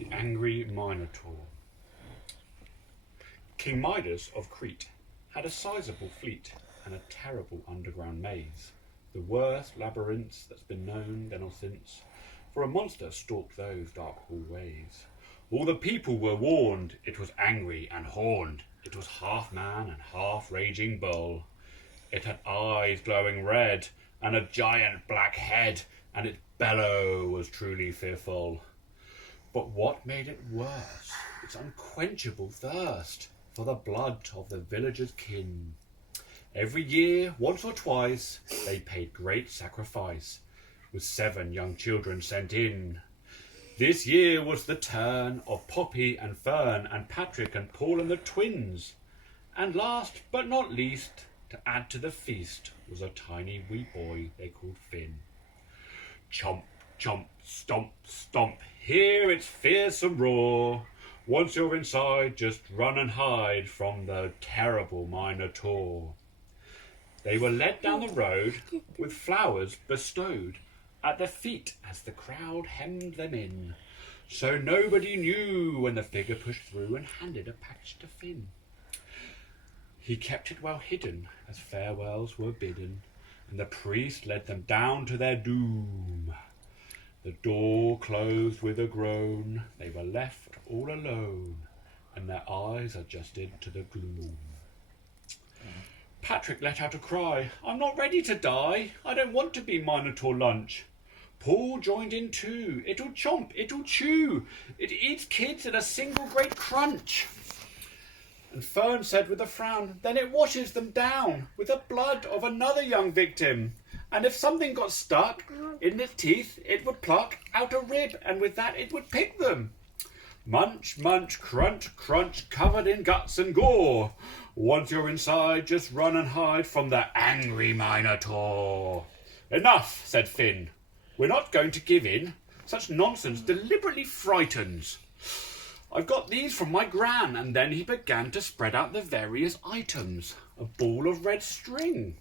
The Angry Minotaur. King Midas of Crete had a sizable fleet and a terrible underground maze, the worst labyrinths that's been known then or since, for a monster stalked those dark hallways. All the people were warned, it was angry and horned, it was half man and half raging bull. It had eyes glowing red and a giant black head, and its bellow was truly fearful. But what made it worse? Its unquenchable thirst for the blood of the villagers' kin. Every year, once or twice, they paid great sacrifice, with 7 young children sent in. This year was the turn of Poppy and Fern and Patrick and Paul and the twins. And last but not least, to add to the feast, was a tiny wee boy they called Finn. Chomp, chomp, stomp, stomp, hear its fearsome roar. Once you're inside, just run and hide from the terrible Minotaur. They were led down the road with flowers bestowed at their feet as the crowd hemmed them in. So nobody knew when the figure pushed through and handed a package to Finn. He kept it well hidden as farewells were bidden, and the priest led them down to their doom. The door closed with a groan, they were left all alone, and their eyes adjusted to the gloom. Patrick let out a cry, I'm not ready to die, I don't want to be Minotaur lunch. Paul joined in too, it'll chomp, it'll chew, it eats kids in a single great crunch. And Fern said with a frown, then it washes them down with the blood of another young victim. And if something got stuck in its teeth, it would pluck out a rib, and with that it would pick them. Munch, munch, crunch, crunch, covered in guts and gore. Once you're inside, just run and hide from the Angry Minotaur. Enough, said Finn. We're not going to give in. Such nonsense deliberately frightens. I've got these from my gran, and then he began to spread out the various items. A ball of red string.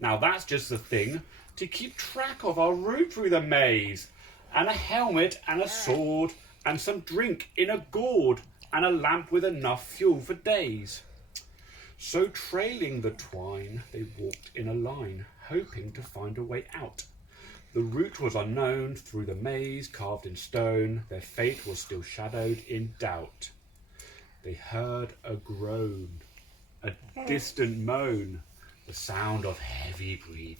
Now that's just the thing to keep track of our route through the maze. And a helmet and a sword and some drink in a gourd and a lamp with enough fuel for days. So trailing the twine, they walked in a line, hoping to find a way out. The route was unknown through the maze carved in stone. Their fate was still shadowed in doubt. They heard a groan, a distant moan, the sound of heavy breathing.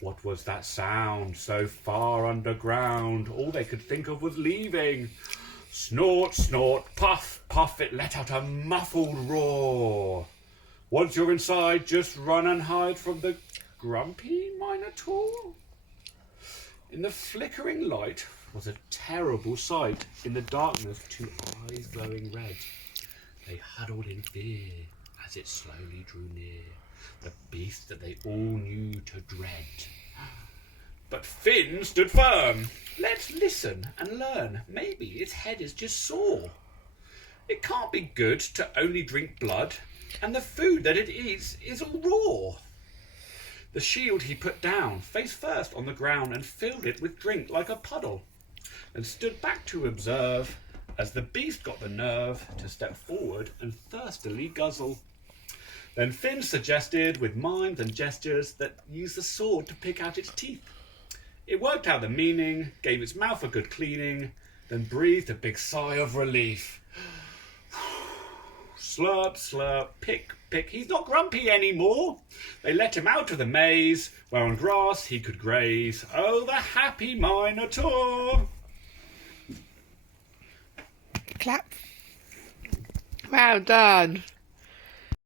What was that sound so far underground? All they could think of was leaving. Snort, snort, puff, puff, it let out a muffled roar. Once you're inside, just run and hide from the grumpy Minotaur. In the flickering light was a terrible sight. In the darkness, 2 eyes glowing red. They huddled in fear as it slowly drew near, the beast that they all knew to dread. But Finn stood firm. Let's listen and learn. Maybe its head is just sore. It can't be good to only drink blood, and the food that it eats is all raw. The shield he put down, face first on the ground, and filled it with drink like a puddle, and stood back to observe as the beast got the nerve to step forward and thirstily guzzle. Then Finn suggested, with mimes and gestures, that use the sword to pick out its teeth. It worked out the meaning, gave its mouth a good cleaning, then breathed a big sigh of relief. Slurp, slurp, pick, pick, he's not grumpy anymore. They let him out of the maze, where on grass he could graze. Oh, the happy Minotaur! Clap. Well done.